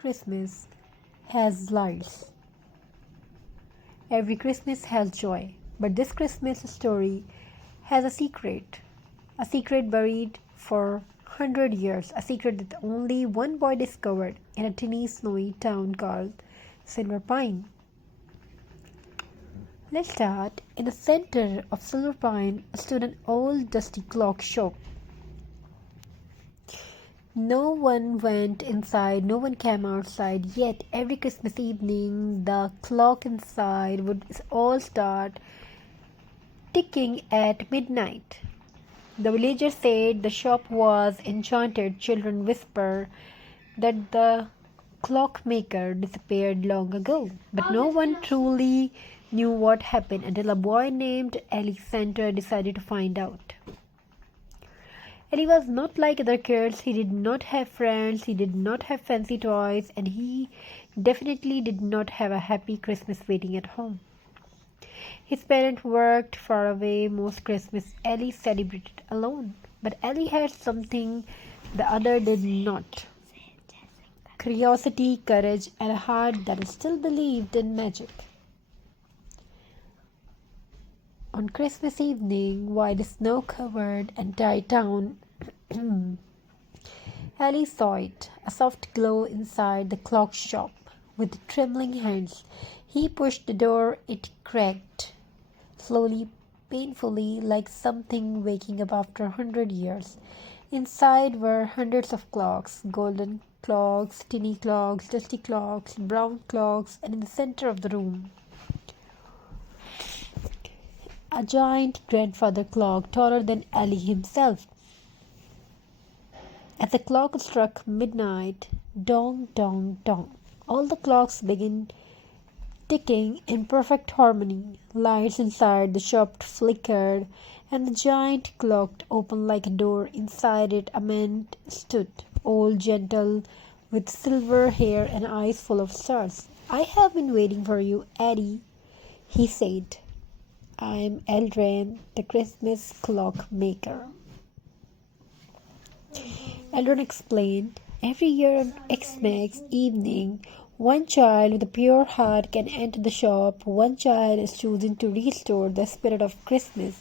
Christmas has lights. Every Christmas has joy. But this Christmas story has a secret buried for 100 years, a secret that only one boy discovered in a tiny snowy town called Silver Pine. Let's start. In the center of Silver Pine stood an old dusty clock shop. No one went inside, no one came outside, yet every Christmas evening the clock inside would all start ticking at midnight. The villagers said the shop was enchanted. Children whispered that the clockmaker disappeared long ago. But no one truly knew what happened until a boy named Alexander decided to find out. Ellie was not like other kids. He did not have friends, he did not have fancy toys, and he definitely did not have a happy Christmas waiting at home. His parents worked far away most Christmas. Ellie celebrated alone. But Ellie had something the other did not: curiosity, courage, and a heart that still believed in magic. On Christmas evening, while the snow covered entire town, Ellie saw it, a soft glow inside the clock shop. With trembling hands, he pushed the door. It cracked, slowly, painfully, like something waking up after 100 years. Inside were hundreds of clocks: golden clocks, tinny clocks, dusty clocks, brown clocks, and in the center of the room, a giant grandfather clock taller than Ali himself. As the clock struck midnight, dong, dong, dong, all the clocks began ticking in perfect harmony. Lights inside the shop flickered, and the giant clock opened like a door. Inside it, a man stood, old, gentle, with silver hair and eyes full of stars. "I have been waiting for you, Eddie," he said. "I'm Eldrin, the Christmas clockmaker." Eldrin explained, "Every year on Xmas evening, one child with a pure heart can enter the shop. One child is chosen to restore the spirit of Christmas,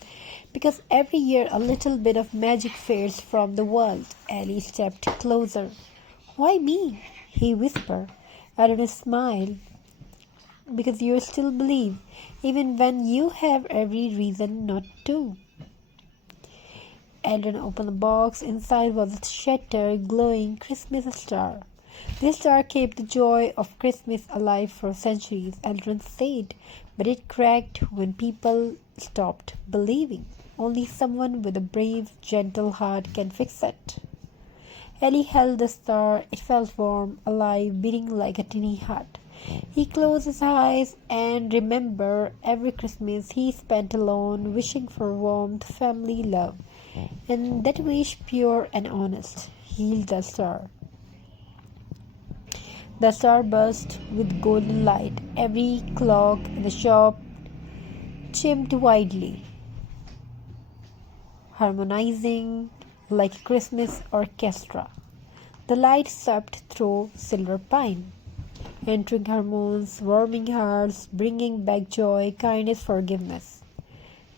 because every year a little bit of magic fades from the world." Ellie stepped closer. "Why me?" he whispered. Eldrin smiled. "Because you still believe, even when you have every reason not to." Eldrin opened the box. Inside was a shattered, glowing Christmas star. This star kept the joy of Christmas alive for centuries, Eldrin said, but it cracked when people stopped believing. Only someone with a brave, gentle heart can fix it. Ellie held the star. It felt warm, alive, beating like a tiny heart. He closed his eyes and remembered every Christmas he spent alone, wishing for warmth, family, love. And that wish, pure and honest, healed the star. The star burst with golden light. Every clock in the shop chimed wildly, harmonizing like a Christmas orchestra. The light swept through Silver Pine, entering harmonies, warming hearts, bringing back joy, kindness, forgiveness.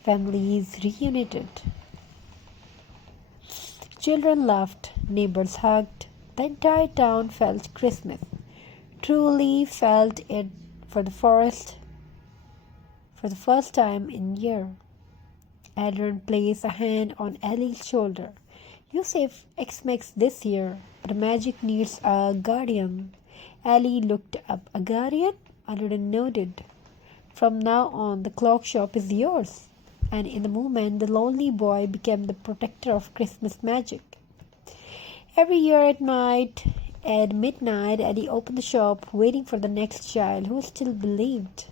Families reunited. Children laughed, neighbors hugged. The entire town felt Christmas, truly felt it for the first time in years. Adrian placed a hand on Ellie's shoulder. "You save Xmas this year, but magic needs a guardian." Ellie looked up. "A guardian?" Adrian nodded. "From now on, the clock shop is yours." And in the moment, the lonely boy became the protector of Christmas magic. Every year at midnight, Eddie opened the shop, waiting for the next child who still believed.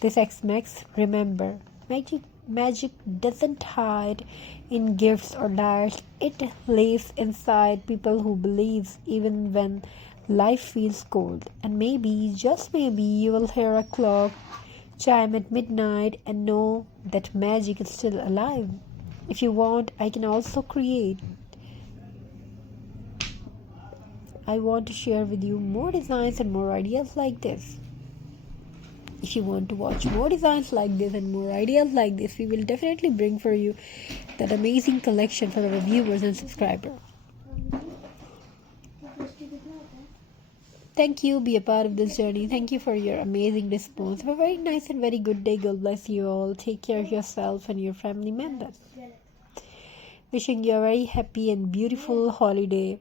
This Xmas, remember, magic doesn't hide in gifts or lights. It lives inside people who believe, even when life feels cold. And maybe, just maybe, you will hear a clock chime at midnight and know that magic is still alive. If you want, I can also create I want to share with you more designs and more ideas like this. If you want to watch more designs like this and more ideas like this, we will definitely bring for you that amazing collection for our viewers and subscribers. Thank you. Be a part of this journey. Thank you for your amazing response. Have a very nice and very good day. God bless you all. Take care of yourself and your family members. Wishing you a very happy and beautiful holiday.